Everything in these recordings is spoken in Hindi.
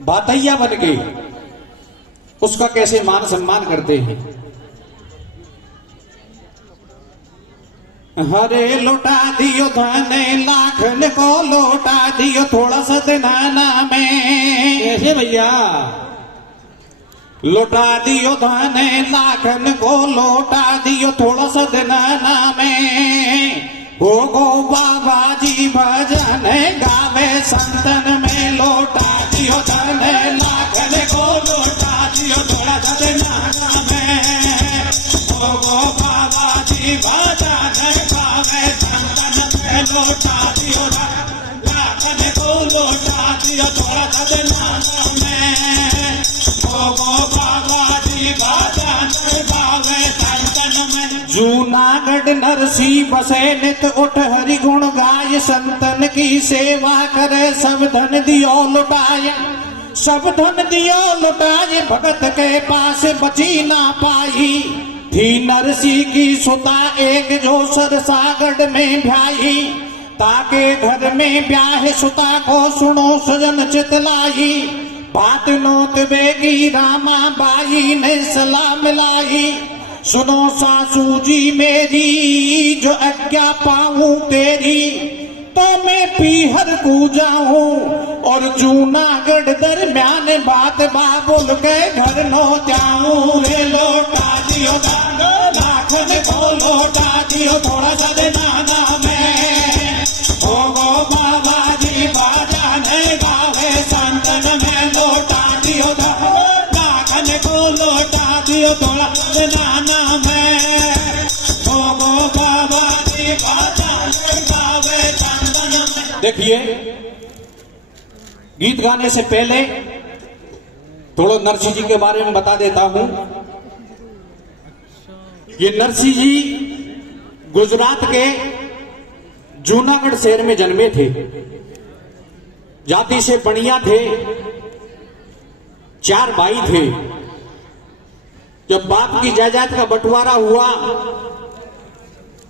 बातैया बन के उसका कैसे मान सम्मान करते हैं। हरे लौटा दियो धन लाखन को, लौटा दियो थोड़ा सा दनाना में। कैसे भैया? लौटा दियो धन लाखन को, लौटा दियो थोड़ा सा दनाना में। हो गो बाबा जी भजन गावे संतन में। लौटा दियो धन लाखन को, लौटा दियो थोड़ा सा दनाना में। हो गो बाबा जी भजन गावे संतन में। लौटा दियो लाखन को, लौटा दियो थोड़ा सा दनाना में। हो गो बाबा जी भजन गावे संतन में। जूनागढ़ नरसी बसे नित उठ हरि गुण गाय। संतन की सेवा करे सब धन दियो लुटाए। सब धन दियो लुटाए, भगत के पास बची ना पाई। थी नरसी की सुता एक जो सरसागढ़ में ब्याही। ताके घर में ब्याह सुता को सुनो सजन चितलाई। बात नोत बेगी रामा बाई ने सलाह मिलाई। सुनो सासू जी मेरी जो आज्ञा पाऊं तेरी, तो मैं पीहर को जाऊं और जूनागढ़ दरम्यान बात बाबुल के घर नो जाऊं। रे लौटा दियो लाखन को, लौटा दियो थोड़ा सा दनाना में। हो गो बाबा जी भजन गावे संतन में। लौटा दियो लाखन को, लौटा दियो थोड़ा दनाना में। हो गो बाबा जी भजन गावे संतन में। देखिए, गीत गाने से पहले थोड़ा नरसी जी के बारे में बता देता हूं। ये नरसी जी गुजरात के जूनागढ़ शहर में जन्मे थे। जाति से बनिया थे। 4 भाई थे। जब बाप की जायदाद का बंटवारा हुआ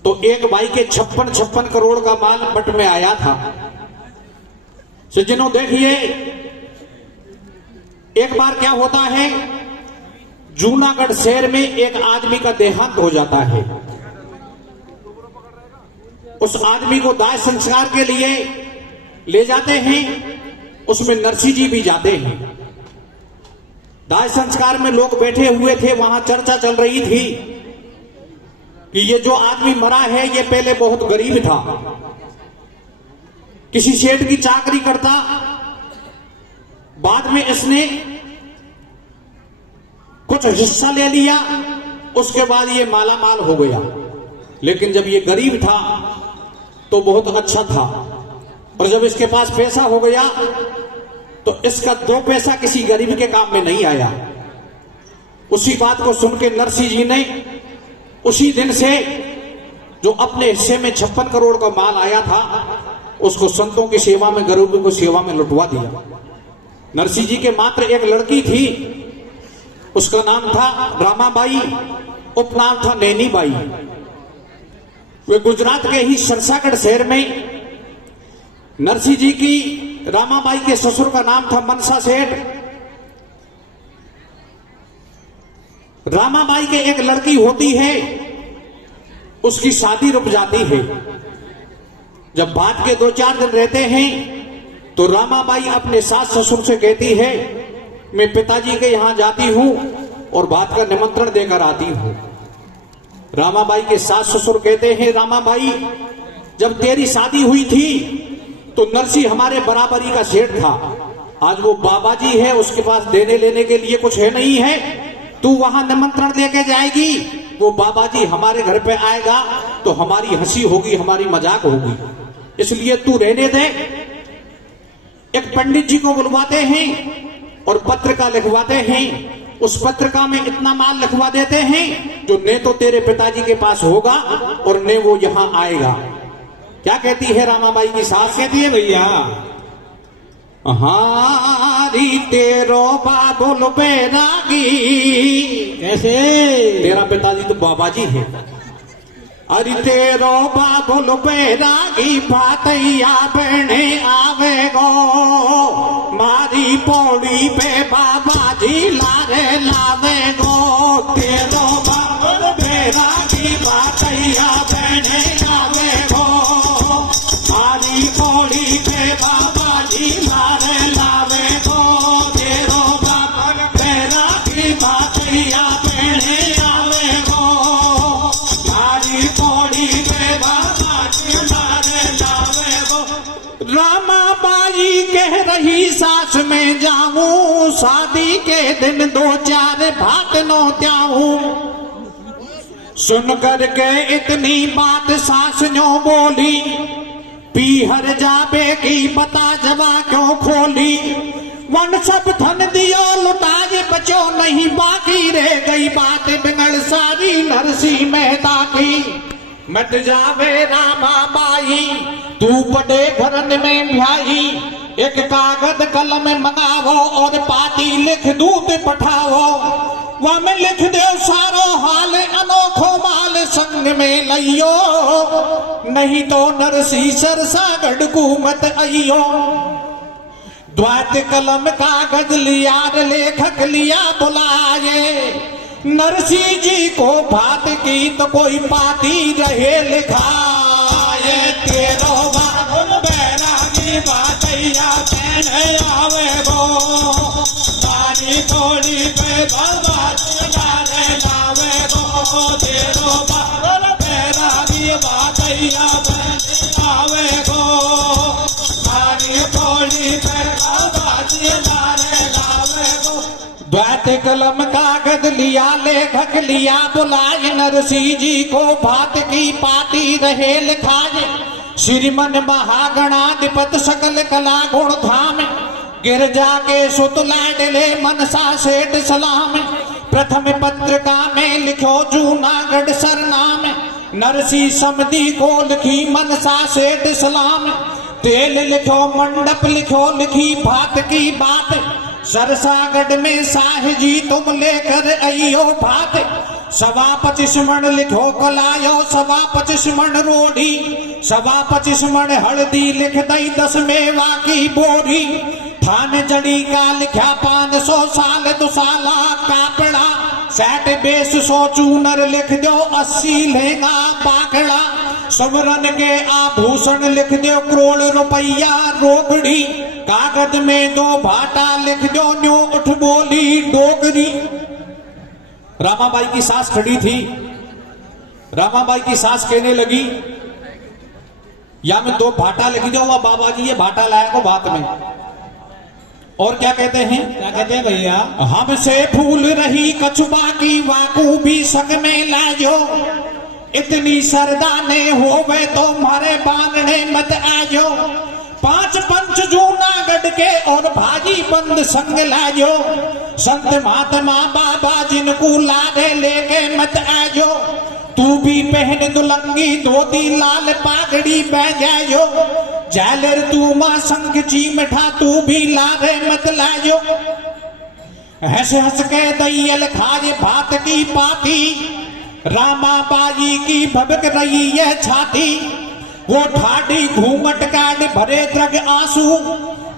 तो एक भाई के 56 करोड़ का माल बट में आया था। सज्जनों देखिए, एक बार क्या होता है, जूनागढ़ शहर में एक आदमी का देहांत हो जाता है। उस आदमी को दाह संस्कार के लिए ले जाते हैं। उसमें नरसी जी भी जाते हैं। दाह संस्कार में लोग बैठे हुए थे। वहां चर्चा चल रही थी कि ये जो आदमी मरा है ये पहले बहुत गरीब था, किसी सेठ की चाकरी करता। बाद में इसने कुछ हिस्सा ले लिया, उसके बाद ये माला माल हो गया। लेकिन जब ये गरीब था तो बहुत अच्छा था, और जब इसके पास पैसा हो गया तो इसका 2 पैसा किसी गरीब के काम में नहीं आया। उसी बात को सुन के नरसी जी ने उसी दिन से जो अपने हिस्से में 56 करोड़ का माल आया था उसको संतों की सेवा में, गरीबों की सेवा में लुटवा दिया। नरसी जी के मात्र एक लड़की थी, उसका नाम था रामाबाई, उपनाम था नैनीबाई। वे गुजरात के ही सरसागढ़ शहर में, नरसी जी की रामाबाई के ससुर का नाम था मनसा सेठ। रामाबाई के एक लड़की होती है, उसकी शादी रुक जाती है। जब बाद के 2-4 दिन रहते हैं तो रामाबाई अपने सास ससुर से कहती है, मैं पिताजी के यहां जाती हूं और बात का निमंत्रण देकर आती हूं। रामाबाई के सास ससुर कहते हैं, रामाबाई जब तेरी शादी हुई थी तो नरसी हमारे बराबरी का सेठ था। आज वो बाबा जी है, उसके पास देने लेने के लिए कुछ है नहीं है। तू वहां निमंत्रण लेके जाएगी, वो बाबा जी हमारे घर पे आएगा तो हमारी हंसी होगी, हमारी मजाक होगी, इसलिए तू रहने दे। एक पंडित जी को बुलवाते हैं और पत्रिका लिखवाते हैं। उस पत्रिका में इतना माल लिखवा देते हैं जो न तो तेरे पिताजी के पास होगा और न वो यहां आएगा। क्या कहती है रामाबाई की सास? कहती है, भैया हारी तेरो बाबुल बैरागी। कैसे? तेरा पिताजी तो बाबा जी है, अरे तेरो बाबुल बैरागी भातैया बहने आवे गो, मारी पौड़ी पे बाबा जी लारे लावे गो। तेरो बाबुल बैरागी भातैया बहने आवे गो, मारी पौड़ी पे बाबा जी लारे लावे गो। तेरो बाबुल बैरागी भातैया बहने आवे गो, मारी पौड़ी पे बाबा जी लारे लावे गो। रामाबाई कह रही सास में जाऊं, शादी के दिन 2-4 भात नो त्याऊं। सुन करके इतनी बात सास नो बोली, पीहर जाबे की बता जवा क्यों खोली। वन सब धन दियो लुटाए बचो नहीं, बाकी रह गई बात बिगड़ सारी नरसी मेहता की। मत जावे रामाबाई तू बड़े घरन में ब्याही, एक कागज कलम मंगावो और पाती लिख दूत पठाओ। वह में लिख दो सारो हाल अनोखो माल संग में लियो, नहीं तो नरसी सरसागढ़ घूमत आइयो। द्वात कलम कागज लिया लेखक लिया बुलाए, नरसी जी को भात की तो कोई पाती रहे लिखाए। तेरो बाबुल बैरागी भातैया बहने आवे गो, मारी पौड़ी पे बाबा जी लारे लावे गो। तेरो बाबुल बैरागी भातैया बहने आवे गो, मारी पौड़ी पे बाबा जी लारे लावे गो। द्वैत कलम कागज लिया लेखक लिया बुलाए, नरसी जी को भात की पाती रहे लिखाए। श्रीमन महागणाधिपत सकल कला गुण धाम, गिरजा के सुत लाडले मनसा सेठ सलाम। प्रथम पत्रिका में लिखो जूनागढ़ सरनाम, नरसी समधी को लिखी मनसा सेठ सलाम। तेल लिखो मंडप लिखो लिखी भात की बात, सरसागढ़ में साह जी तुम लेकर आइयो भात। 25 मण लिखो कलायो 25 मण रोड़ी, 25 मण हल्दी लिख दई 10 मेवा की बोरी। थान जड़ी का लिखा 500 साल दुसाला कापड़ा, 60 बेस 100 चूनर लिख दो 80 लहंगा पाखड़ा। सवरन के आभूषण लिख दो करोड़ रुपया रोकड़ी, कागज में 2 भाटा लिख दो न्यू उठ बोली डोगरी। रामाबाई की सास खड़ी थी, रामाबाई की सास कहने लगी या में 2 भाटा लिख दो, वह बाबा जी ये भाटा लाया को बात में। और क्या कहते हैं, क्या कहते हैं भैया, हमसे भूल रही कछुआ की वाकू भी संग में लाजो, इतनी सरदाने होवे तो मारे बांधने मत आजो। 5 पंच जूनागढ़ के और भाजी बंद संग लाजो, संत महात्मा बाबा जिनको लादे लेके मत आजो। तू भी पहन दुलंगी धोती लाल पागड़ी बह जायो, जालर तू मां संग चीमठा तू भी लारे मत लाजो। हंस हंस के दैयल खाज भात की पाती, रामाबाई की भबक रही है छाती। वो ठाडी घूंघट काट भरे द्रग आंसू,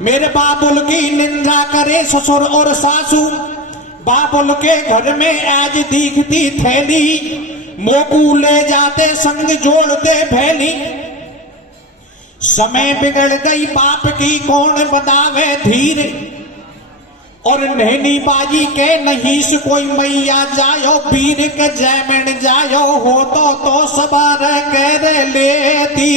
मेरे बाबुल की निंदा करे ससुर और सासू। बाबुल के घर में आज दिखती थैली, मोकू ले जाते संग जोड़ते भैली। समय बिगड़ गई बाप की कौन बतावे धीर, और नैनी बाजी के नहीं से कोई मैया जायो, वीर के जैमन जायो हो तो सबर कर लेती।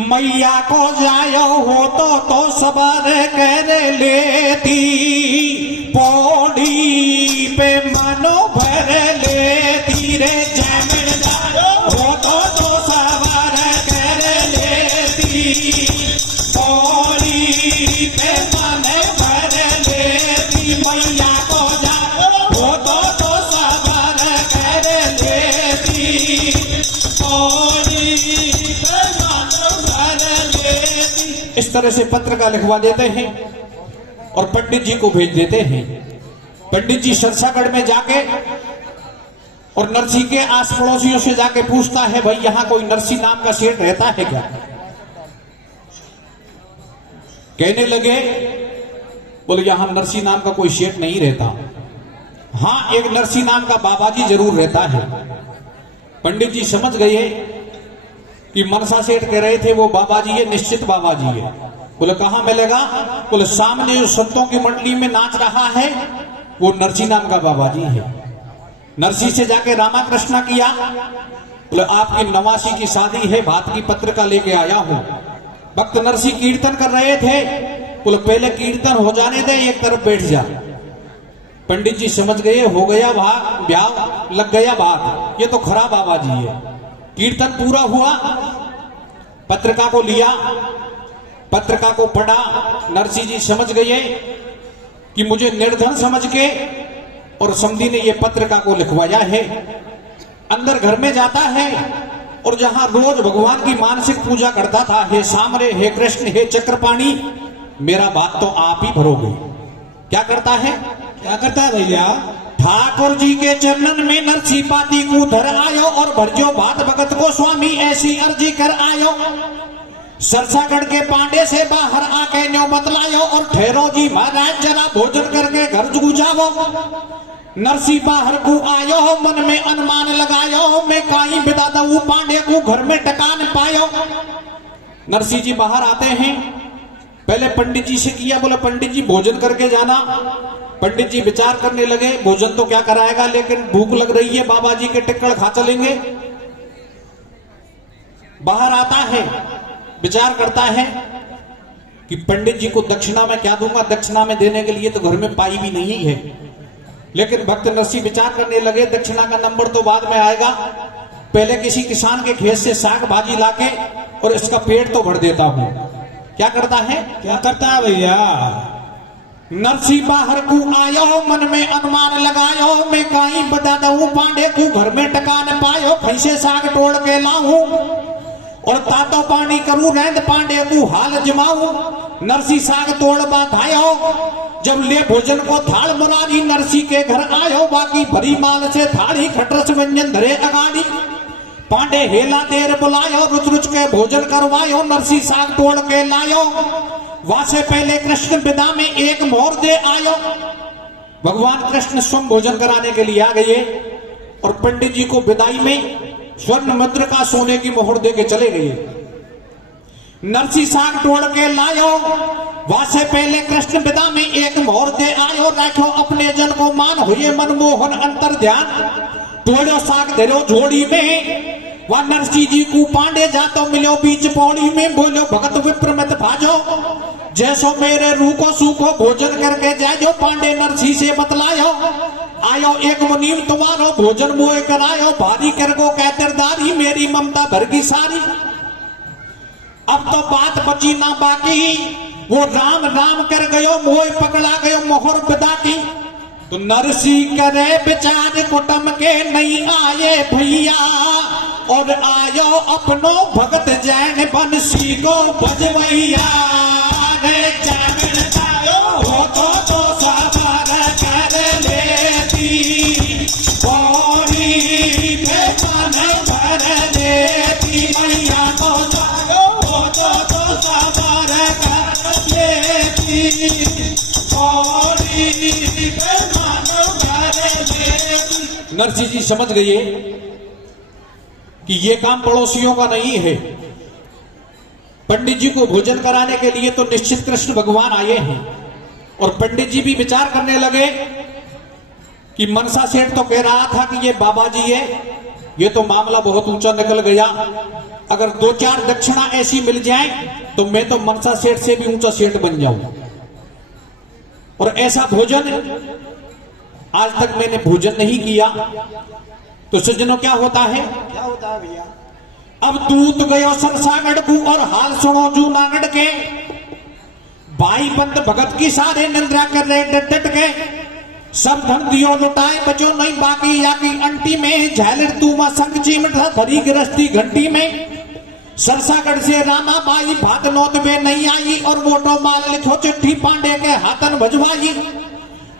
मैया को जायो हो तो सबर कर लेती, पौड़ी पे मनो भर लेती रे। जैमन जायो हो तो सबर कर लेती, पौड़ी पे मन भर लेती। मैया को जायो हो तो सबर कर लेती, पौड़ी पे मन भर लेती। इस तरह से पत्र का लिखवा देते हैं और पंडित जी को भेज देते हैं। पंडित जी सरसागढ़ में जाके और नरसी के आस पड़ोसियों से जाके पूछता है, भाई यहां कोई नरसी नाम का सेठ रहता है क्या? कहने लगे, बोले यहां नरसी नाम का कोई सेठ नहीं रहता। हां, एक नरसी नाम का बाबा जी जरूर रहता है। पंडित जी समझ गए कि मनसा सेठ कह रहे थे वो बाबा जी है, निश्चित बाबा जी है। बोले कहां मिलेगा? बोले सामने जो संतों की मंडली में नाच रहा है वो नरसी नाम का बाबा जी है। नरसी से जाके रामा कृष्णा किया। बोले आपकी नवासी की शादी है, भात की पत्रिका लेके आया हूं। भक्त नरसी कीर्तन कर रहे थे। बोले पहले कीर्तन हो जाने दे, एक तरफ बैठ जा। पंडित जी समझ गए, हो गया भाग, ब्याह लग गया बात, ये तो खराब बाबा जी है। कीर्तन पूरा हुआ, पत्रिका को लिया, पत्रिका को पढ़ा। नरसी जी समझ गए कि मुझे निर्धन समझ के और समधी ने ये पत्रिका को लिखवाया है। अंदर घर में जाता है और जहां रोज भगवान की मानसिक पूजा करता था, हे सामरे, हे कृष्ण, हे चक्रपाणी, मेरा बात तो आप ही भरोगे। क्या करता है? क्या करता है भैया? ठाकुर जी के चरणन में नरसी पाती को धर आयो और भरजो भात भगत को स्वामी ऐसी अर्जी कर आयो। सरसागढ़ के पांडे से बाहर आके न्यो बतलायो और ठहरो जी महाराज जरा भोजन करके घर गुजावो। नरसी बाहर को आयो, मन में अनुमान लगायो, मैं काई बिदा दऊ पांडे को घर में टकान पायो। नरसी जी बाहर आते हैं, पहले पंडित जी से किया। बोला पंडित जी भोजन करके जाना। पंडित जी विचार करने लगे, भोजन तो क्या कराएगा, लेकिन भूख लग रही है, बाबा जी के टिक्कड़ खा चलेंगे। बाहर आता है, विचार करता है कि पंडित जी को दक्षिणा में क्या दूंगा, दक्षिणा में देने के लिए तो घर में पाई भी नहीं है। लेकिन भक्त नरसी विचार करने लगे, दक्षिणा का नंबर तो बाद में आएगा, पहले किसी किसान के खेत से साग भाजी लाके और इसका पेट तो भर देता हूं। क्या करता है? क्या करता है भैया? नरसी बाहर को आयो, मन में अनुमान लगायो, मैं काई बता दऊ पांडे को घर में टकान पायो। खैसे साग तोड़ के लाऊं और तातो पानी करूं, रेंद पांडे को हाल जमाऊं। नरसी साग तोड़ बाधायो, जब ले भोजन को थाल मुरारी नरसी के घर आयो। बाकी भरी माल से थाली खटरस व्यंजन धरे अगाड़ी। पांडे हेला देर बुलायो, रुच रुच के भोजन करवायो। नरसी साग तोड़ के लायो, वहां से पहले कृष्ण विदा में एक मोहर दे आयो। भगवान कृष्ण स्वयं भोजन कराने के लिए आ गए और पंडित जी को विदाई में स्वर्ण मुद्र का सोने की मोहर दे के चले गए। नरसी साग तोड़ के लायो, वहां से पहले कृष्ण विदा में एक मोहर दे आयो। राखो अपने जन को मान, हुए मनमोहन अंतर ध्यान। तोड़ो साग धरो झोड़ी में, वह नरसी जी को पांडे जातो मिलो बीच पौड़ी में। बोलो भगत विप्र मत भाजो, जैसो मेरे रूको सूखो भोजन करके जाजो। पांडे नरसी से बतलायो, आयो एक मुनीम तुम्हारो भोजन मोए करायो। भारी कर को कहतरदारी, मेरी ममता भर की सारी। अब तो बात बची ना बाकी, वो राम राम कर गयो, मोए पकड़ा गयो मोहर पिता की। तो नरसी करे विचार कुटम के नहीं आए भैया, और आयो अपनो भगत जैन बंसी को बजवैया। रे जागरण तायो हो तो सवार कर लेती, पौड़ी पे मन भर लेती। मैया तो जायो हो तो सवार कर लेती, पौड़ी पे मन भर लेती। नरसी जी समझ गए कि ये काम पड़ोसियों का नहीं है। पंडित जी को भोजन कराने के लिए तो निश्चित कृष्ण भगवान आए हैं। और पंडित जी भी विचार करने लगे कि मनसा सेठ तो कह रहा था कि ये बाबा जी है, ये तो मामला बहुत ऊंचा निकल गया। अगर 2-4 दक्षिणा ऐसी मिल जाए तो मैं तो मनसा सेठ से भी ऊंचा सेठ बन जाऊं। और ऐसा भोजन आज तक मैंने भोजन नहीं किया। तो सज्जनों क्या होता है? क्या होता है भैया? अब दूत गयो सरसागढ़ को और हाल सुनो जूनागढ़ के। भाई बंद भगत की सारे निंद्रा कर रहे डट डट के। सब धन दियो लुटाए बचो नहीं बाकी, या की अंटी में झैलर तूमा संग चिमटा धरी गृहस्थी घंटी में। सरसागढ़ से रामा बाई भात नोत में नहीं आई और वोटो माल लिखो चिट्ठी पांडे के हाथन भजवाई।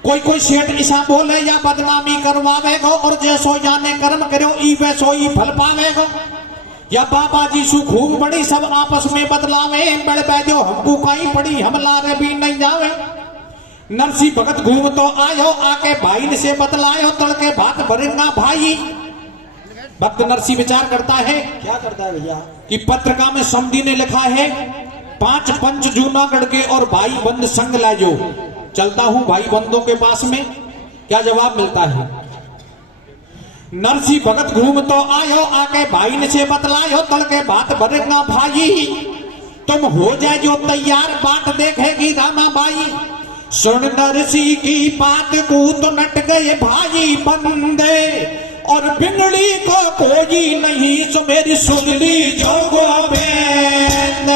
कोई कोई सेठ ऐसा बोले या बदनामी करवावेगा और जैसो जाने कर्म करो ई वैसो ही फल पावेगा, या बाबा जी सु खूब बड़ी सब आपस में बदलावे बड़ बैजो हमको कहीं पड़ी हम लारे भी नहीं जावे। नरसी भगत घूम तो आयो आके भाई से बतलायो तड़के भात भरेगा भाई। भक्त नरसी विचार करता है, क्या करता है भैया कि पत्रिका में समधी ने लिखा है 5 पंच जूनागढ़ के और भाई बंद संग लाजो। चलता हूं भाई बंदों के पास में, क्या जवाब मिलता है। नरसी भगत घूम तो आयो आके भाई ने से बतलायो तड़के भात भरेगा भाई। तुम हो जाए जो तैयार बाट देखेगी रामा बाई। सुन नरसी की बात को तो नट गए भाई बंदे और बिगड़ी को कोई नहीं सो मेरी सुन ली जो गोविंद।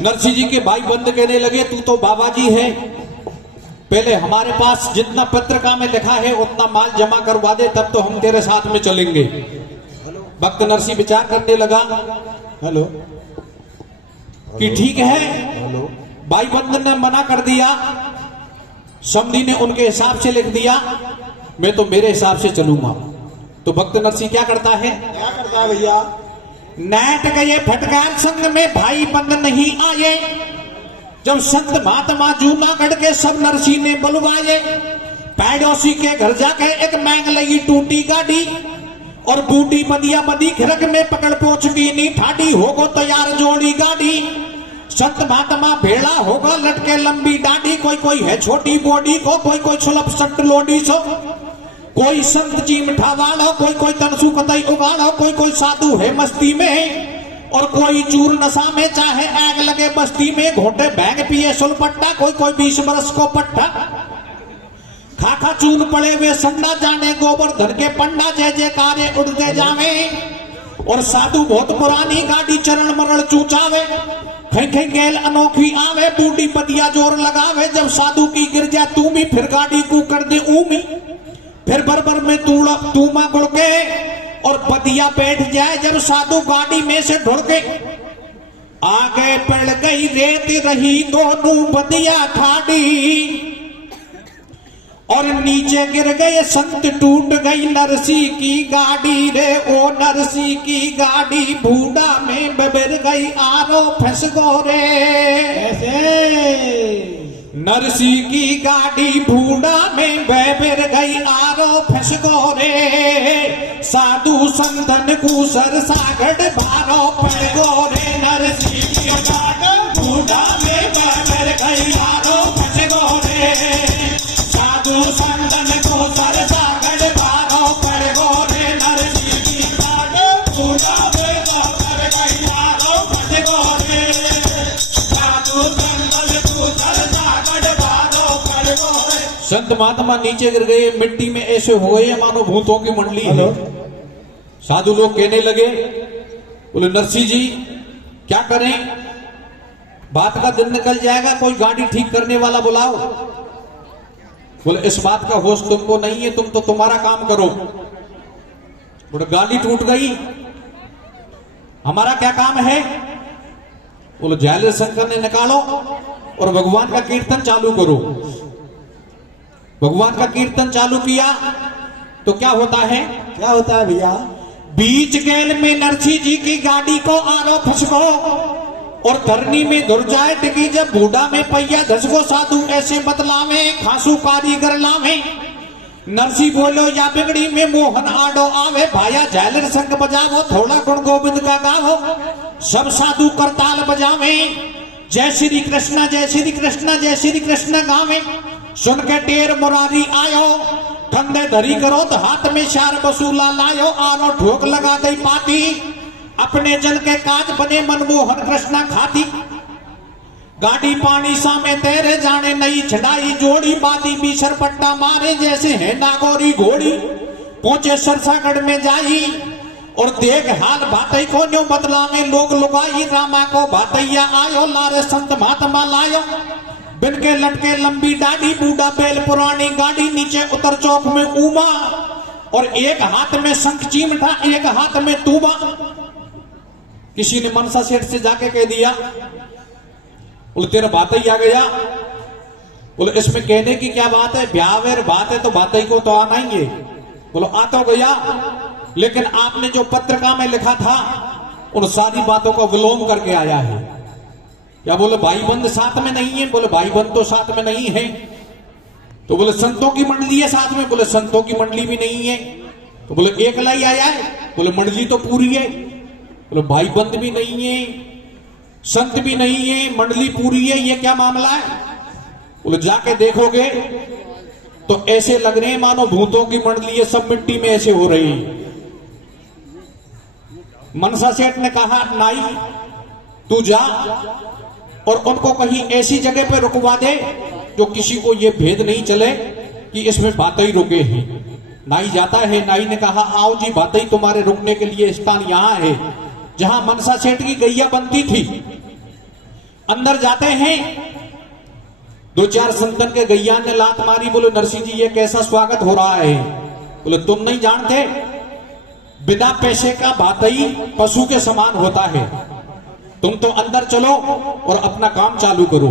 नरसी जी के भाई बंद कहने लगे तू तो बाबा जी है, पहले हमारे पास जितना पत्रिका में लिखा है उतना माल जमा करवा दे तब तो हम तेरे साथ में चलेंगे। भक्त नरसी विचार करने लगा हेलो कि ठीक है। हेलो भाई बंद ने मना कर दिया, समधी ने उनके हिसाब से लिख दिया, मैं तो मेरे हिसाब से चलूंगा। तो भक्त नरसी क्या करता है भैया नाट गए फटकार संग में भाई बंद नहीं आए। जब संत महात्मा जूनागढ़ के सब नरसी ने बुलवाए, पैडोसी के घर जाके एक मैंग लगी टूटी गाड़ी और बूटी बदिया बदी खिरक में पकड़ पहुंच गई नी ठाडी होगो तैयार जोड़ी गाड़ी। संत महात्मा भेड़ा होगा लटके लंबी डाडी, कोई कोई है छोटी बॉडी को, कोई कोई सुलभ सट लोडी सो, कोई संत जी मिठा वालो, कोई कोई तनसु कतई उगाड़ो, कोई कोई साधु है मस्ती में और कोई चूर नशा में चाहे आग लगे बस्ती में। घोटे बैंग पिए सुलपट्टा, कोई कोई 20 बरस को पट्टा, खाखा चून पड़े वे संडा जाने गोवर्धन के पंडा, जय जयकारे उड़ते जावे और साधु बहुत पुरानी गाड़ी चरण मरण चूचावे। खै खै गैल अनोखी आवे, बूढ़ी पतिया जोर लगावे, जब साधु की गिर जाए तू भी फिर गाड़ी को कर दे ऊमी। फिर बरबर में तूमा गुड़ के और बदिया बैठ जाए, जब साधु गाड़ी में से ढुड़ के आगे पड़ गई रेत रही दोनों बदिया ठाडी और नीचे गिर गए संत टूट गई नरसी की गाड़ी रे। ओ नरसी की गाड़ी बूढ़ा में बबर गई आरो फंस गो रे। ऐसे नरसी की गाड़ी बूढ़ा में बबर गई आरो फंस गो रे। साधु संतन कुसर सागड़ भारो पड़ गो रे। नरसी की गाड़ी बूढ़ा में बबर गई आरो फंस गो रे। साधु संतन कुसर सागड़ भारो पड़ गो रे। नरसी की गाड़ी बूढ़ा में बबर गई आरो फंस गो रे। साधु संतन कुसर संत महात्मा नीचे गिर गए, मिट्टी में ऐसे हो गए मानो भूतों की मंडली है। साधु लोग कहने लगे, बोले नरसी जी क्या करें, बात का दिन निकल जाएगा, कोई गाड़ी ठीक करने वाला बुलाओ। बोले इस बात का होश तुमको नहीं है, तुम तो तुम्हारा काम करो। बोले गाड़ी टूट गई, हमारा क्या काम है। बोले जयललित शंकर ने निकालो और भगवान का कीर्तन चालू करो। भगवान का कीर्तन चालू किया तो क्या होता है भैया बीच गैल में नरसी जी की गाड़ी को आरो फंसको और धरनी में धुर जाए टिकी, जब बूढ़ा में पहिया धसको। साधु ऐसे बतलावे खासू कारीगर लावे। नरसी बोलो या बिगड़ी में मोहन आडो आवे, भाया जयललित शंख बजावो, थोड़ा गुण गोविंद का गावो। सब साधु करताल बजावे, जय श्री कृष्ण जय श्री कृष्ण जय श्री कृष्ण गावे। सुन के टेर मुरारी आयो, ठंडे धरी करो तो हाथ में शार बसूला लायो। आरो ठोक लगा दई पाती, अपने जल के काज बने मनमोहन कृष्णा खाती। गाड़ी पानी सा में तेरे जाने नई छड़ाई जोड़ी, बादी भी सरपट्टा मारे जैसे है नागौरी घोड़ी। पहुंचे सरसागढ़ में जाई, और देख हाल भातई को न्यो बदला में लोग लुगाई रामा को भातैया आयो लारे संत महात्मा लायो बिन के लटके लंबी डाडी बूढ़ा बैल पुरानी गाड़ी नीचे उतर चौक में उमा और एक हाथ में शंख चिमटा एक हाथ में तूबा। किसी ने मनसा सेठ से जाके कह दिया बोले तेरा भातई आ गया। बोले इसमें कहने की क्या बात है, ब्याह बात है तो भातई को तो आना ही है। बोलो आ तो गया, लेकिन आपने जो पत्रिका में लिखा था उन सारी बातों का विलोम करके आया है। या बोले भाई बंद साथ में नहीं है। बोले भाई बंद तो साथ में नहीं है। तो बोले संतों की मंडली है साथ में। बोले संतों की मंडली भी नहीं है। तो बोले एकला ही आया है। बोले मंडली तो पूरी है। बोले भाई बंद भी नहीं है, संत भी नहीं है, मंडली पूरी है, ये क्या मामला है। बोले जाके देखोगे तो ऐसे लग रहे हैं मानो भूतों की मंडली है, सब मिट्टी में ऐसे हो रही। मनसा सेठ ने कहा नाई तू जा और उनको कहीं ऐसी जगह पे रुकवा दे जो किसी को ये भेद नहीं चले कि इसमें बातई रुके हैं। नाई जाता है। नाई ने कहा आओ जी बातई तुम्हारे रुकने के लिए स्थान यहां है जहां मनसा सेठ की गैया बनती थी। अंदर जाते हैं, दो चार संतन के गैया ने लात मारी। बोले नरसिंह जी ये कैसा स्वागत हो रहा है। बोले तुम नहीं जानते, बिना पैसे का भातई पशु के समान होता है। तुम तो अंदर चलो और अपना काम चालू करो।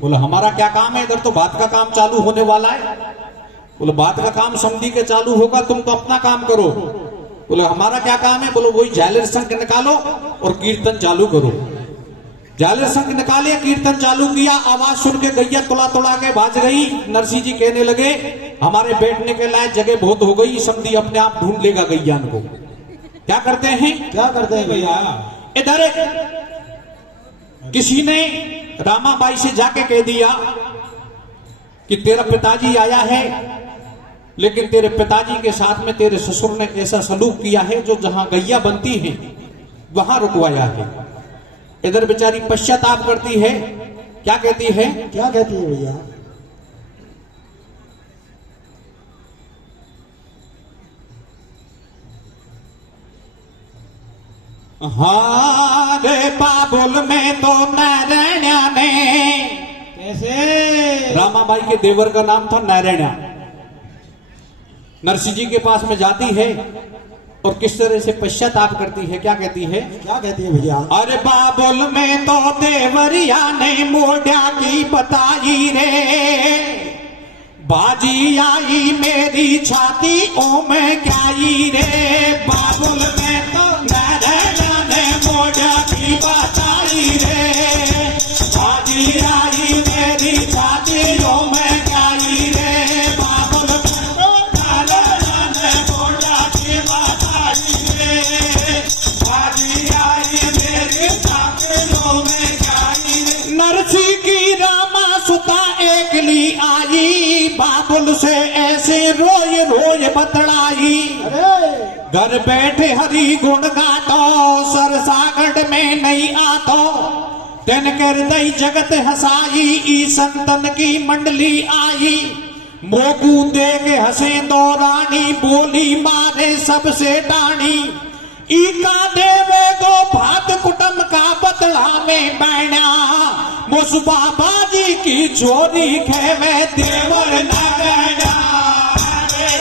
बोले हमारा क्या काम है, इधर तो बात का काम चालू होने वाला है। बोले बात का काम समझी के चालू होगा, तुम तो अपना काम करो। बोले हमारा क्या काम है। बोले वही झालर शंख निकालो और कीर्तन चालू करो। झालर शंख निकाले, कीर्तन चालू किया। आवाज सुन के गैया तुला तुला के भाज गई। नरसिंह जी कहने लगे हमारे बैठने के लायक जगह बहुत हो गई, समझी अपने आप ढूंढ लेगा गैयान को। क्या करते हैं भैया, इधर किसी ने रामाबाई से जाके कह दिया कि तेरा पिताजी आया है, लेकिन तेरे पिताजी के साथ में तेरे ससुर ने ऐसा सलूक किया है जो जहां गैया बनती है वहां रुकवाया है। इधर बेचारी पश्चाताप करती है। क्या कहती है भैया। हाँ रे बाबुल में तो नारायणा ने, कैसे? रामाबाई के देवर का नाम था नारायणा। नरसिंह जी के पास में जाती है और किस तरह से पश्चाताप करती है। क्या कहती है भैया। अरे बाबुल में तो देवरिया ने मोढ़ा की बताई रे, बाजी आई मेरी छाती ओ में क्या आई रे। बाबुल में तो नारायणा ने मोढ़ा की बताई रे, बाजी आई मेरी छाती ओ में क्या आई रे। बाबुल में तो नारायणा ने मोढ़ा की बताई रे, बाजी आई मेरी छाती ओ में क्या आई रे। नरसिंह की रामा सुता एकली आई, बाबुल से ऐसे रोय रोय बतलाई। घर बैठे हरि गुण गातो, सरसागढ़ में नहीं आतो। तेन कर दई जगत हसाई, ई संतन की मंडली आई। मोकू दे के हंसे दो रानी, बोली मारे सबसे डाणी। ईका देवे गो भात कुटुम का बदला में बैणा, मुसबा बाजी की चोरी खेवे देवर नारायणा।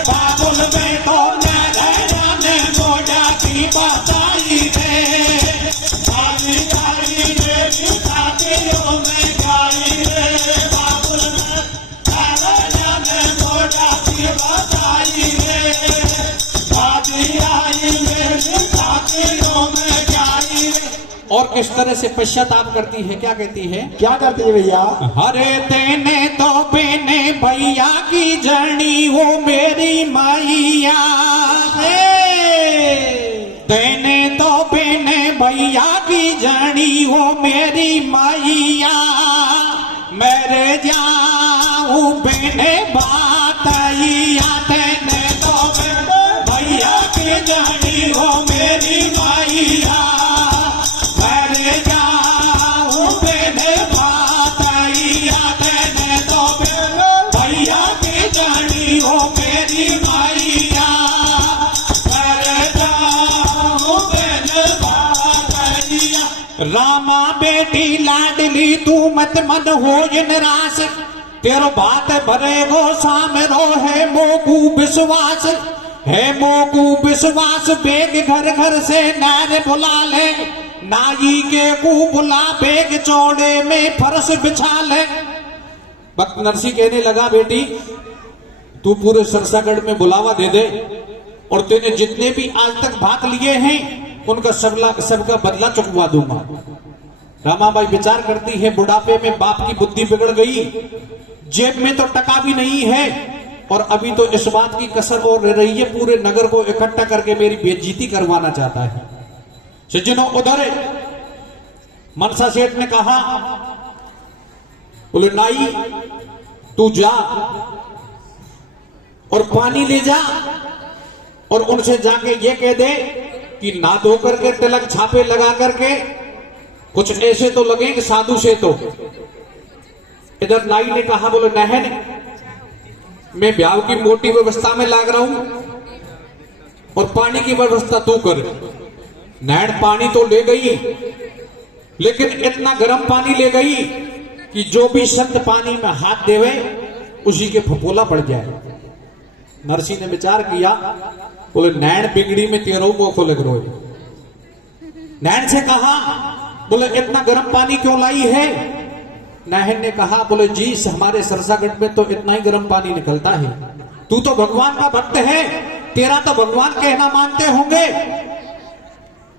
बाबुल में तो नारायणा ने मोढ़ा की बताई रे, बाजी आई मेरी छातियों में गाई रे। बाबुल में नारायणा ने मोढ़ा की बताई रे, बाजी आई मेरी छातियों में गाई रे। और किस तरह से पश्चाताप करती है। क्या कहती है भैया। हरे तेने तो बेने भैया की जर्नी वो मेरी मैया, तेने तो बेने भैया की जर्नी वो मेरी मैया। मेरे जाऊं बेने बातैया, तेने तो बेने भैया की जर्नी वो मेरी मैया। हो मेरी मैया, कर जाऊं रामा बेटी लाडली तू मत मन हो निराश, तेरो बात भरे गो सामरो है मोकू विश्वास, है मोकू विश्वास। बेग घर घर से नार बुला ले, नाई के कू बुला बेग चौड़े में फर्श बिछा ले। भक्त नरसी कहने लगा बेटी तू पूरे सरसागढ़ में बुलावा दे दे, और तेने जितने भी आज तक भाग लिए हैं उनका सबका बदला चुकवा दूंगा। रामाबाई विचार करती है बुढ़ापे में बाप की बुद्धि बिगड़ गई, जेब में तो टका भी नहीं है, और अभी तो इस बात की कसर और रह रही है पूरे नगर को इकट्ठा करके मेरी बेइज्जती करवाना चाहता है। सज्जनों उधर मनसा सेठ ने कहा बोले नाई तू जा और पानी ले जा, और उनसे जाके ये कह दे कि ना धो करके तिलक छापे लगा करके कुछ ऐसे तो लगेंगे साधु से तो। इधर नाई ने कहा बोले नहन मैं ब्याह की मोटी व्यवस्था में लाग रहा हूं और पानी की व्यवस्था तू कर। नहन पानी तो ले गई, लेकिन इतना गर्म पानी ले गई कि जो भी संत पानी में हाथ देवे उसी के फपोला पड़ जाए। नरसी ने विचार किया बोले नैन बिगड़ी में तेरो मोको लग रो। नैन से कहा बोले इतना गर्म पानी क्यों लाई है? नहन ने कहा बोले जी हमारे सरसागढ़ में तो इतना ही गर्म पानी निकलता है, तू तो भगवान का भक्त है, तेरा तो भगवान कहना मानते होंगे,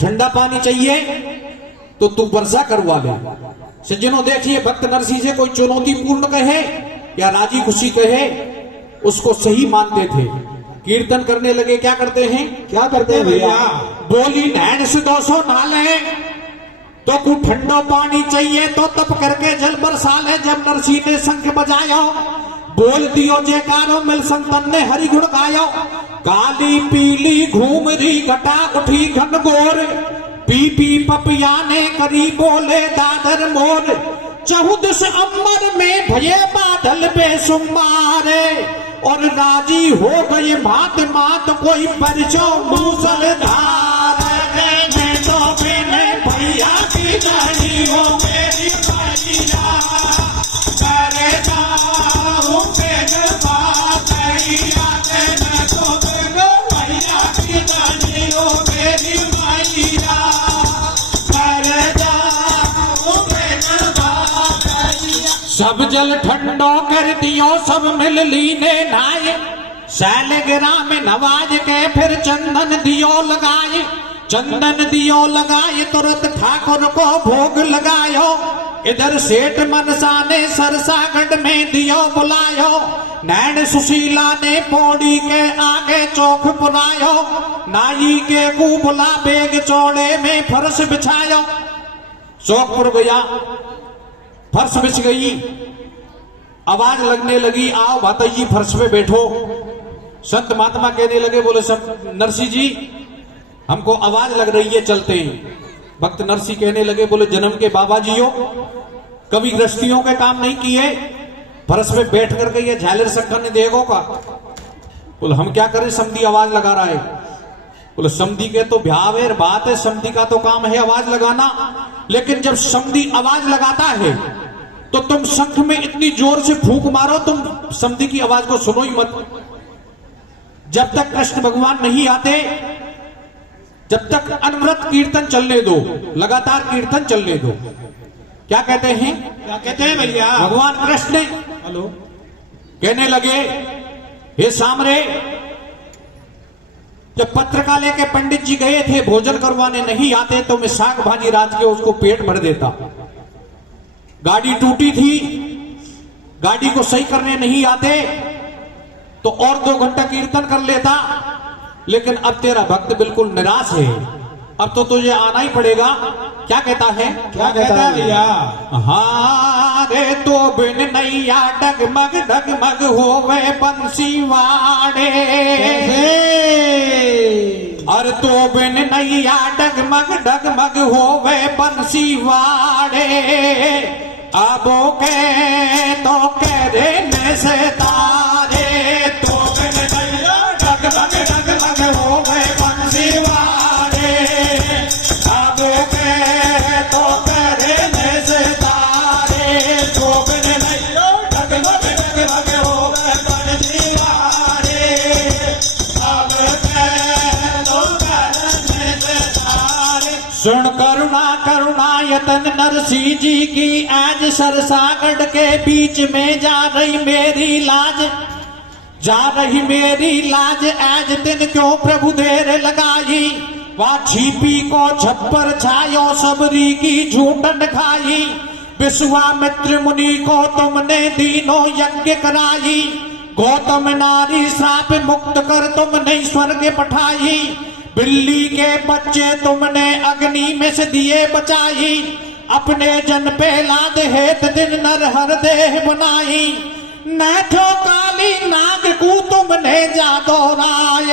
ठंडा पानी चाहिए तो तू वर्षा करवा ले। सज्जनों देखिए भक्त नरसी से कोई चुनौती पूर्ण कहे या राजी खुशी कहे उसको सही मानते थे। कीर्तन करने लगे, क्या करते हैं? क्या करते हैं भैया? बोली नैन से 200 नाले तो कुछ ठंडा पानी चाहिए तो तप करके जल बरसा ले। जब नरसी ने शंख बजायो बोल दियो जयकारो मिल संतन ने हरि गुण गायो। काली पीली घूम रही घटा उठी घनघोर, पी पी पपिया ने करी बोले दादर मोर। 14 अंबर में भये बादल बेसुमारे, और राजी हो गए मात मात कोई परचो मूसलधार। मैं तो बिने भैया की जानी हो मेरी भैया, करे जाऊं बेग बातैया। मैं तो बिने भैया की जानी हो मेरी भैया, करे जाऊं बेग बातैया। सब जल ठंडो कर दियो सब मिल लीने नाय, शैल गिरा में नवाज के फिर चंदन दियो लगाए। चंदन दियो लगाए तुरंत ठाकुर को भोग लगायो। इधर सेठ मनसा ने सरसागढ़ में दियो बुलायो। नैन सुशीला ने पौड़ी के आगे चौक पुरायो। नाई के कुबला बेग चौड़े में फर्श बिछायो। चौक पर गया, फर्श बिछ गई, आवाज लगने लगी आओ भातैया फर्श पे बैठो। संत महात्मा कहने लगे बोले सब नरसी जी हमको आवाज लग रही है चलते हैं। भक्त नरसी कहने लगे बोले जन्म के बाबा जी हो, कभी गृहस्थियों के काम नहीं किए, फर्श पे बैठ करके ये झालर सक्कर ने देखो का। बोले हम क्या करें, समधी आवाज लगा रहा है। बोले समधी के तो ब्याह है बात है, समधी का तो काम है आवाज लगाना, लेकिन जब समधी आवाज लगाता है तो तुम शंख में इतनी जोर से फूंक मारो, तुम समधी की आवाज को सुनो ही मत। जब तक कृष्ण भगवान नहीं आते जब तक अनवरत कीर्तन चलने दो, लगातार कीर्तन चलने दो। क्या कहते हैं? क्या कहते हैं भैया? भगवान कृष्ण हेलो कहने लगे हे सामरे, जब पत्रकाले के पंडित जी गए थे भोजन करवाने, नहीं आते तो मैं साग भाजी रात के उसको पेट भर देता। गाड़ी टूटी थी, गाड़ी को सही करने नहीं आते तो और 2 घंटा कीर्तन कर लेता, लेकिन अब तेरा भक्त बिल्कुल निराश है, अब तो तुझे आना ही पड़ेगा। क्या कहता है? क्या कहता है भैया? हाँ रे तो बिन नैया डगमग डगमग होवे बंसी वाड़े। और तो बिन नैया डगमग डगमग होवे बंसी वाड़े। अबो के तो कह रे न से तारे, तो बिन नैया डगमग डगमग होवे बंसी वाड़े। अबो के तो करुणा करुणायतन नरसिंह जी की आज सरसागढ़ के बीच में जा रही मेरी लाज, जा रही मेरी लाज आज दिन क्यों प्रभु देर लगाई, वा छिपी को छप्पर छायो सबरी की झूठन खाई, विश्वामित्र मुनि को तुमने दीनों यज्ञ कराई, गौतम नारी श्राप मुक्त कर तुमने स्वर्ग पठाई, बिल्ली के बच्चे तुमने अग्नि में से दिए बचाई, अपने जन पे लाद हेत दिन नर हर देह बनाई, नैठो काली नाग को तुमने जादो राय,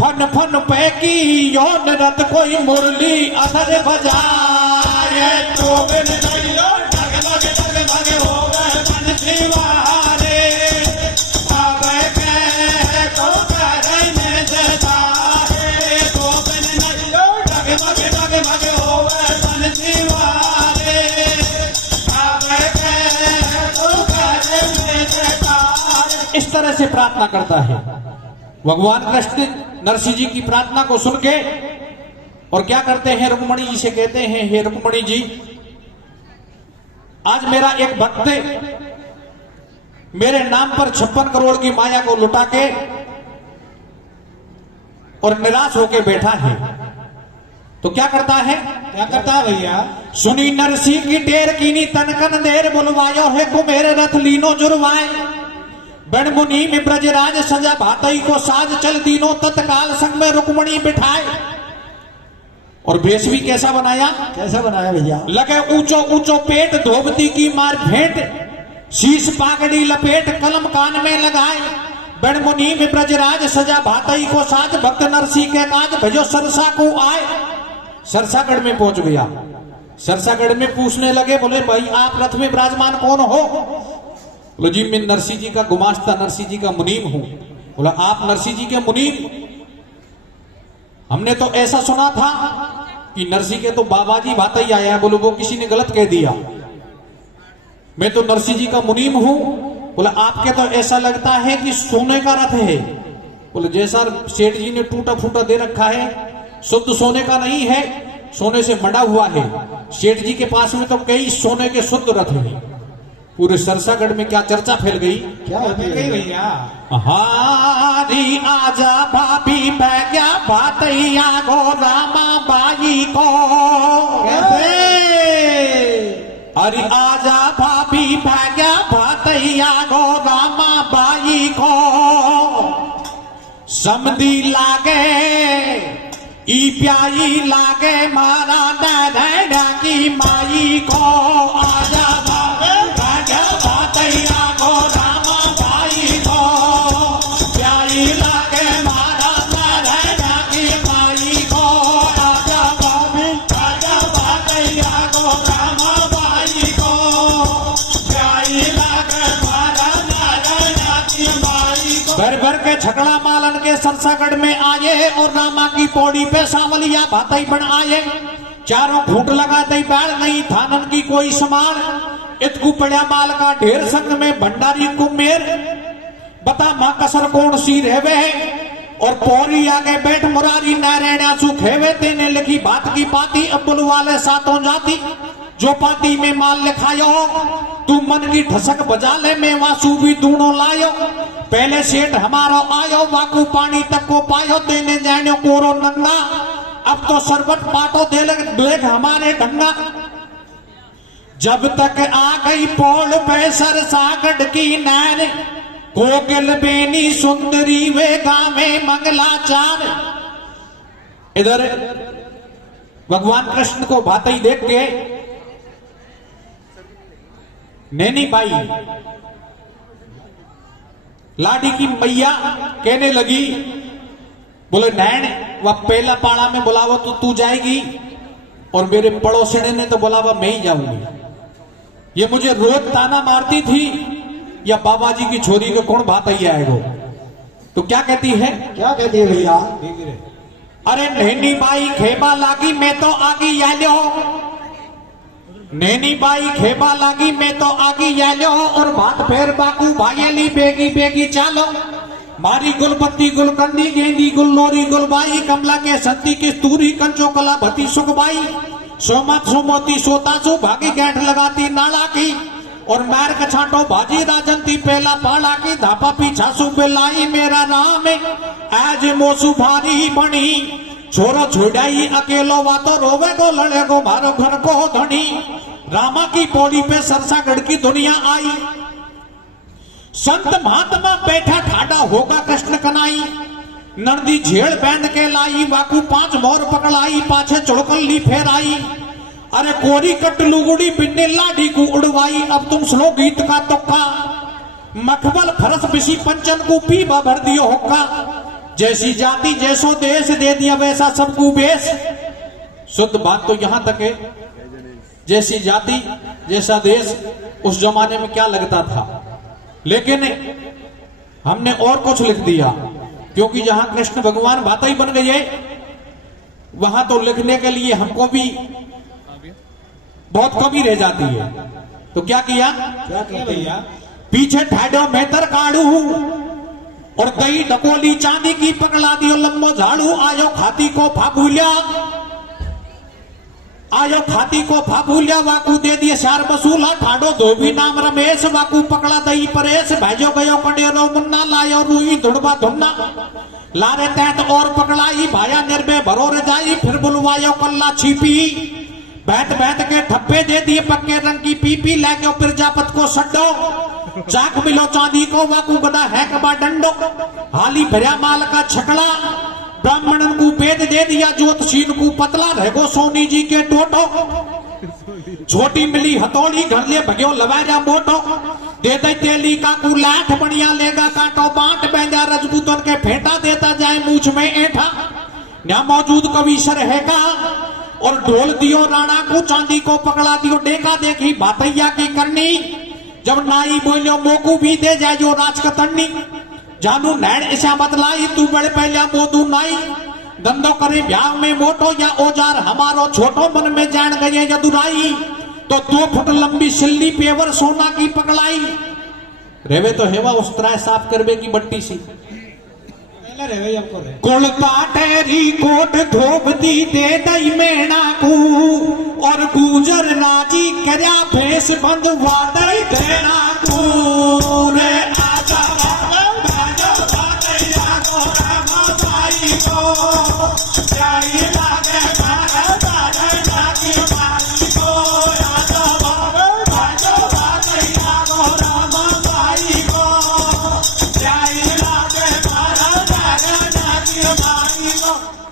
फन फन पे की यौन रत कोई मुरली अधर बजाए, तो बिन नैयो डग डग डग डग हो गए बंसी वारे, आवे के तो करे में जताए, तो बिन नैयो डग डग डग डग हो गए बंसी वारे, आवे के तो करे में जताए। इस तरह से प्रार्थना करता है भगवान कृष्ण नरसिंह जी की प्रार्थना को सुन के, और क्या करते हैं रुक्मणी जी से कहते हैं, हे रुक्मणी जी, आज मेरा एक भक्त मेरे नाम पर 56 करोड़ की माया को लुटा के और निराश होके बैठा है, तो क्या करता है? क्या करता है भैया? सुनी नरसिंह की टेर कीनी तनकन देर बुलवायो है कुमेर रथ लीनो जुरवाए, बन मुनि में ब्रजराज सजा भातई को साज चल दीनो तत्काल संग में रुक्मणी बिठाए, और भेष भी कैसा बनाया? कैसा बनाया भैया? लगे ऊंचो ऊंचो पेट धोबती की मार भेंट, शीश पागड़ी लपेट कलम कान में लगाए, बन मुनि में ब्रजराज सजा भातई को साज भक्त नरसिंह के काज भजो सरसा को आए। सरसागढ़ में पहुंच गया, सरसागढ़ में पूछने लगे, बोले भाई आप रथ में विराजमान कौन हो? बोले जी मैं नरसिंह जी का गुमास्ता नरसिंह जी का मुनीम हूं। बोला आप नरसिंह जी के मुनीम? हमने तो ऐसा सुना था कि नरसिंह के तो बाबा जी भातई आया है। बोले वो किसी ने गलत कह दिया, मैं तो नरसिंह जी का मुनीम हूं। बोला आपके तो ऐसा लगता है कि सोने का रथ है। बोले जैसा सेठ जी ने टूटा फूटा दे रखा है, शुद्ध सोने का नहीं है, सोने से मड़ा हुआ है। सेठ जी के पास में तो कई सोने के शुद्ध रथ हैं। पूरे सरसागढ़ में क्या चर्चा फैल गई? क्या फैल गई भैया? हारी आजा भाभी बैग्या भातैया गो रामा बाई को, कैसे? अरे आजा भाभी बैग्या भातैया गो रामा बाई को, समधी लागे ई प्याई लागे मारा डैडा की माई को, आजा भाभी बैग्या भातैया गो रामा बाई को, प्याई लागे मारा डैडा की माई को, आजा भाभी बैग्या भातैया गो रामा बाई को, प्याई लागे मारा डैडा की माई को। भर भर के छकड़ा मालन के सरसागढ़ में आए और रामा की पौड़ी पे सांवलिया भातई बन आए। चारों फूट लगा दई बैल नहीं थानन की कोई समान, इतकू पड़ा माल का ढेर संग में भंडारी कुमेर, बता मां कसर कौन सी रहवे है। और पौरी आगे बैठ मुरारी नारायणा सुख हेवे, तेने लिखी बात की पाती अब्बुल वाले सातों जाति, जो पाती में माल लिखायो तू मन की ठसक बजा ले, मैं वासु भी दूनो लायो। पहले सेठ हमारो आयो वाकू पानी तक को पायो, तेने जानो कोरो नंगा, अब तो सरबत पाटो देख हमारे ढंगा। जब तक आ गई पौड़ पे सरसागढ़ की नैर, कोकिल बेनी सुंदरी वे गावे मंगलाचार। इधर भगवान कृष्ण को भातई देख के नैनी बाई लाडी की मैया कहने लगी, बोले नैन वह पहला पाड़ा में बुलावा तो तू जाएगी, और मेरे पड़ोसने ने तो बुलावा मैं ही जाऊंगी। ये मुझे रोज ताना मारती थी, या बाबा जी की छोरी को कौन भातई आएगा। तो क्या कहती है? क्या कहती है भैया? अरे नैनी बाई खेबा लागी मैं तो आगी यालो, नैनी बाई खेबा लागी मैं तो आगी यालो, और भात फेर बाकू भाईली बेगी बेगी चालो। मारी गुलपत्ती गुलकंदी गेंदी गुललोरी गुलबाई, कमला के संती की स्तूरी कंचो कला भती सुखबाई, सोमत सोमोती सोता सु भागी गैठ लगाती नाला की और मैर का छांटो भाजी राजंती पहला पाला की धापा पीछा सु बेलाई मेरा राम आज मोसु भारी बनी छोरो छोड़ाई अकेलो वातो रोवे को लड़े को मारो घर को धनी रामा की पौड़ी पे सरसागढ़ की दुनिया आई संत महात्मा बैठा ठाडा होगा कृष्ण कनाई नंदी झेड़ बैंड के लाई वाकू 5 मोर पकड़ाई पाछे चुड़कल ली फेराई अरे कोरी कट लुगुड़ी बिन्ने लाडी को उड़वाई अब तुम सुनो गीत का तुक्का मखबल फरस बिसी पंचन को पीबा भर दियो हुक्का जैसी जाति जैसो देश दे दिया वैसा सबको बेस शुद्ध बात तो यहां तक है जैसी जाति जैसा देश उस जमाने में क्या लगता था लेकिन हमने और कुछ लिख दिया क्योंकि जहां कृष्ण भगवान बात ही बन गई है वहां तो लिखने के लिए हमको भी बहुत कमी रह जाती है तो क्या किया भैया पीछे ठाडो मेहतर काढ़ू और दही डकोली चांदी की पकड़ा दियो लंबो झाड़ू आयो खाती को फाफूलिया वाकू दे दिए शार बसूला ठाडो धोबी नाम रमेश वाकू पकड़ा दही परेश भाजो गयो कंडेरो मुन्ना लायो रुई धुड़बा धुन्ना लारे तैत और पकड़ाई भाया निर्भय भरो जाई फिर बुलवायो कल्ला छिपी बैठ बैठ के ठप्पे दे दिए पक्के रंग की पीपी लेके प्रजापत को सड्डो चाक मिलो चांदी को वाकू गदा है कबा डंडो हाली भरिया माल का छकड़ा ब्राह्मणन को वेद दे दिया ज्योतिषीन को पतला रहेगो सोनी जी के टोटो छोटी मिली हथौड़ी घर ले भग्यो लवाजा मोटो दे दे तेली का को लाठ बढ़िया लेगा काटो बांट बैंजा रजपूतन के फेंटा देता जाए मूछ में ऐठा यहाँ मौजूद कविशर है का और ढोल दियो राणा को चांदी को पकड़ा दियो डेका देखी बातैया की करनी जब नाई बोलियो मोकू भी दे जाए जो राज कतरनी जानू नैन ऐसा बतलाई तू बड़े पहले मोदू नाई धंधो करे ब्याह में मोटो या औजार हमारो छोटो मन में जान गए जदुराई तो 2 फुट लंबी सिल्ली पेवर सोना की पकड़ाई रेवे तो हेवा उस तरह साफ करबे की बट्टी सी कुलता टेरी कोट धोबती दे दई मेणा को और गुजर राजी करया भेस बंधवा दई देना को रे आजा बाजो बाजैया को रामा भाई को जाई लागे भारत बाजैया की माई को आजा बाजो बाजैया को रामा भाई को जाई लागे भारत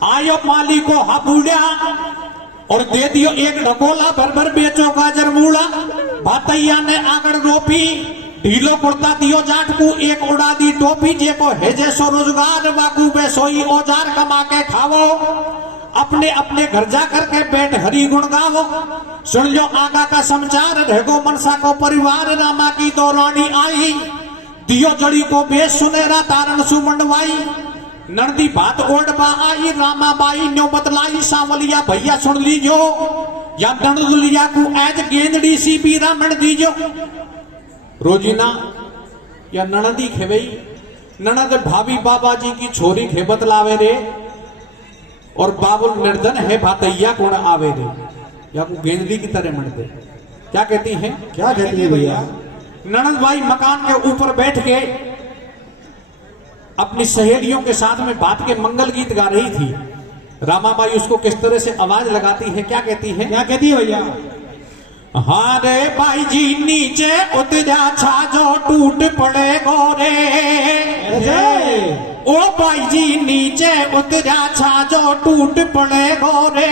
आयो माली को हाबुड़िया और दे दियो एक ढकोला भर भर बेचो गाजर मूला भातैया ने आगड़ रोपी ढीलो कुर्ता दियो जाट को एक उड़ा दी टोपी जे को है जैसो रोजगार बाकू बे सोई औजार कमा के खावो अपने अपने घर जा करके बैठ हरि गुण गावो सुन लो आगा का समाचार रहेगो मनसा को परिवार रामा की दो रानी आई दियो जड़ी को बेस सुनेरा तारण सुमंडवाई नरदी बात ओढ़बा आई रामाबाई न्यो बतलाई सांवलिया भैया सुन लीजो या नंदुलिया को ऐज गेंदड़ी सी भी रामण दीजो रोजीना या ननदी खेबई ननद भाभी बाबा जी की छोरी खे बतलावे रे और बाबुल निर्धन है भातैया गुण आवे रे या को गेंदड़ी की तरह मर दे क्या कहती है भैया ननद भाई मकान के ऊपर बैठ के अपनी सहेलियों के साथ में बात के मंगल गीत गा रही थी रामाबाई उसको किस तरह से आवाज लगाती है क्या कहती है भैया हाँ रे भाई जी नीचे उतरा छाजो टूट पड़े गोरे ओ भाई जी नीचे उतरा छाजो टूट पड़े गोरे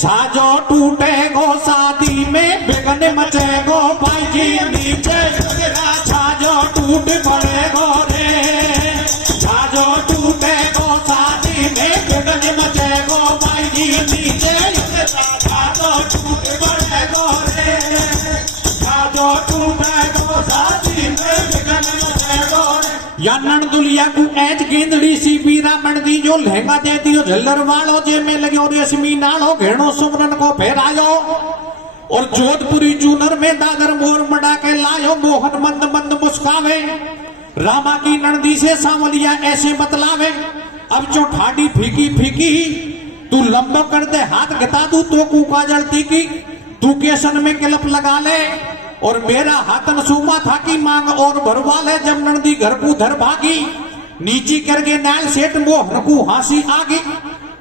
छाजो टूटे गो शादी में बिगन मचे गो भाई जी नीचे उतरा छाजो टूट पड़े गोरे छाजो टूटे गो शादी में बिगन मचे गो भाई जी नीचे उतरा छाजो टूट पड़े गोरे छाजो टूटे गो शादी में बिगन मचे गोरे या नंदुलिया को ऐज गेंदड़ी सी बीरा मणदी जो लहंगा दे दियो झल्लर वालो जे में लगे और रेशमी नालो घेणो सुमरन को फेरायो और जोधपुरी चूनर में दादर मोर मड़ा के लायो मोहन मंद मंद मुस्कावे रामा की नंदी से सांवलिया ऐसे बतलावे अब जो ठाडी फीकी फीकी तू लंबो कर दे हाथ घटा दू तो कूका जलती की तू केसन में क्लिप लगा ले और मेरा हाथन सूमा था की मांग और भरवा ले जब नंदी घर को धर भागी नीची करके नाल सेठ मोहर को हासी आगे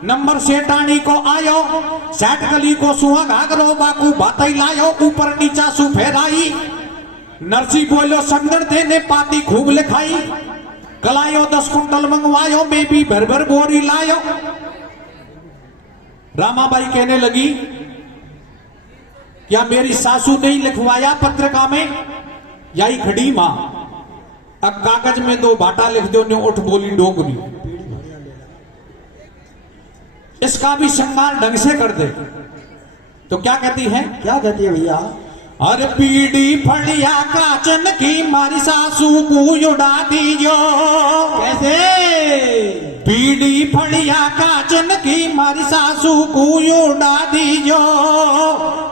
नंबर सेठानी को आयो सेठ गली को सुहा घाघरो बाकू बातई लायो ऊपर नीचा सु फेराई नरसी बोलो संगण देने पाती खूब लिखाई कलायो 10 कुंटल मंगवायो मैं भी भर भर बोरी लायो। रामाबाई कहने लगी क्या मेरी सासू ने लिखवाया पत्रिका में यही खड़ी मां अब कागज में 2 बाटा लिख दो ने उठ बोली डोगरी इसका भी श्रृंगार ढंग से कर दे तो क्या कहती है भैया अरे पीड़ी फड़िया काचन की मारी सासू को उड़ा दीजो कैसे पीड़ी फड़िया काचन की मारी सासू को उड़ा दीजो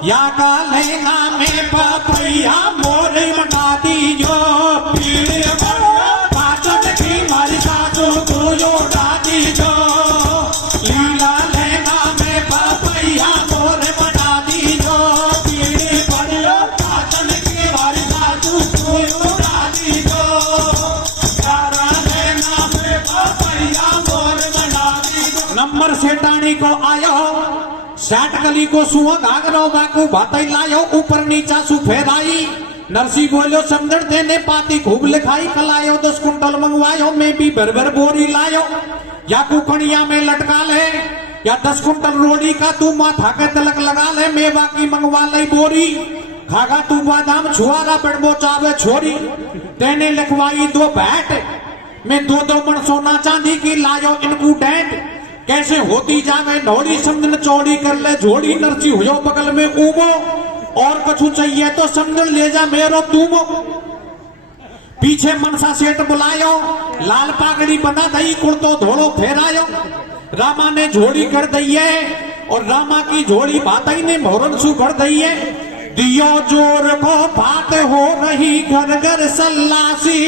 या का लहंगा में पपैया मोर बना दीजो पीड़ी फड़िया काचन की मारी सासू को उड़ा दीजो लीला लहंगा में पपैया मोर बना दीजो पीड़ी फड़िया काचन की मारी सासू को उड़ा दीजो यारा लहंगा में पपैया मोर बना दीजो। नंबर सेठानी को आयो सेठ गली को सुहा घाघरो बाकू भातई लायो ऊपर नीचा सु फेराई नरसी बोलो समझण देने पाती खूब लिखाई कलायो 10 कुंटल मंगवायो मैं भी भर भर बोरी लायो या कुकड़िया में लटका ले या 10 कुंटल रोड़ी का तू माथा के तिलक लगा ले मैं बाकी मंगवा ले बोरी खागा तू बादाम छुआरा बड़बो चावे छोरी तेने लिखवाई 2 बैट मैं 2 मन सोना चांदी की लायो इनको डेंट कैसे होती जावे नौड़ी समझन चौड़ी कर ले झोड़ी नरसी हुयो बगल में ऊमो और कछु चाहिए तो समझन ले जा मेरो दूमो पीछे मनसा सेठ बुलायो लाल पागड़ी बना दई कुर्तो धोड़ो फेरायो रामा ने झोड़ी कर दईये और रामा की झोड़ी भातई ने मोहरन सु भर दईये दियो जोर को बात हो रही घर घर सल्लासी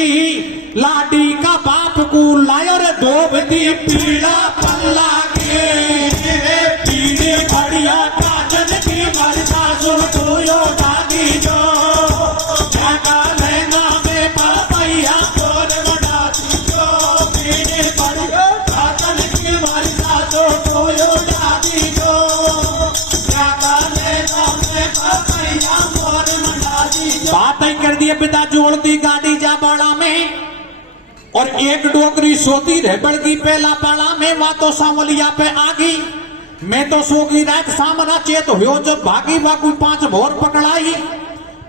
लाडी का बाप को लायो रे धोबती पीड़ा पल्ला के पीड़े बढ़िया काजन की मारी सासू को दादी जो जाका लहंगा में पपैया मोर बना दीजो पीड़े बढ़िया काजन की मारी सासू को दादी जो जाका लहंगा में पपैया मोर बना दीजो। बात ही कर दिए पिता जोड़ दी गाड़ी जा बड़ा में और एक डोकरी सोती रह बड़गी पहला पाला में वा तो सांवलिया पे आगी मैं तो सोगी रात सामना चेत हो जब भागी वाकू 5 भोर पकड़ाई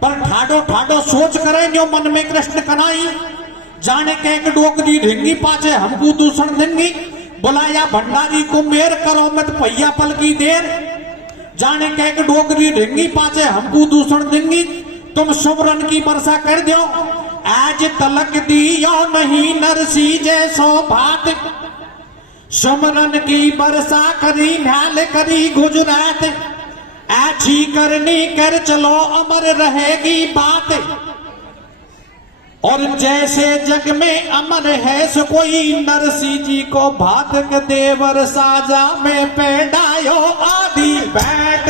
पर ठाडो ठाडो सोच करे न्यो मन में कृष्ण कनाई जाने के एक डोकरी ढिंगी पाचे हमको दूषण देंगी बुलाया भंडारी को मेर करो मत पहिया पल की देर जाने के एक डोकरी ढिंगी पाचे हमको दूषण देंगी तुम सुमरन की वर्षा कर दो आज तलक दियो नहीं नरसी जैसो भात सुमरन की वर्षा करी न्याल करी गुजरात ऐसी करनी कर चलो अमर रहेगी बात और जैसे जग में अमर है सो कोई नरसी जी को भात के देवर साजा में पैडायो आदि बैठ